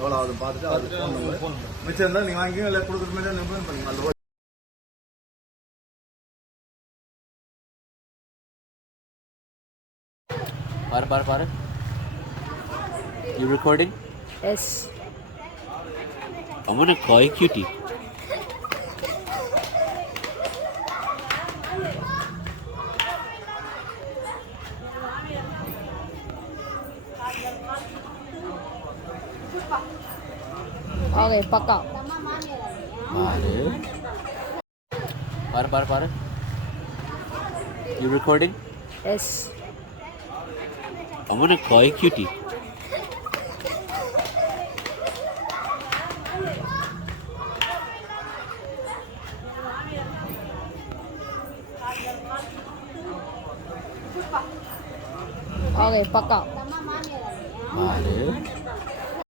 எவ்வளோ ஆகுது பார்த்துட்டு அது ஃபோன் மிச்சம் இருந்தால் நீங்கள் வாங்கி இல்லை கொடுக்குற மாதிரி நீங்கள் பண்ணுங்க அந்த பாரு. You recording? Yes. I'm gonna call you cutie. Okay, பக்கா. பாரு. You recording? Yes. I'm gonna call you cutie. Okay, பக்கா. பாரு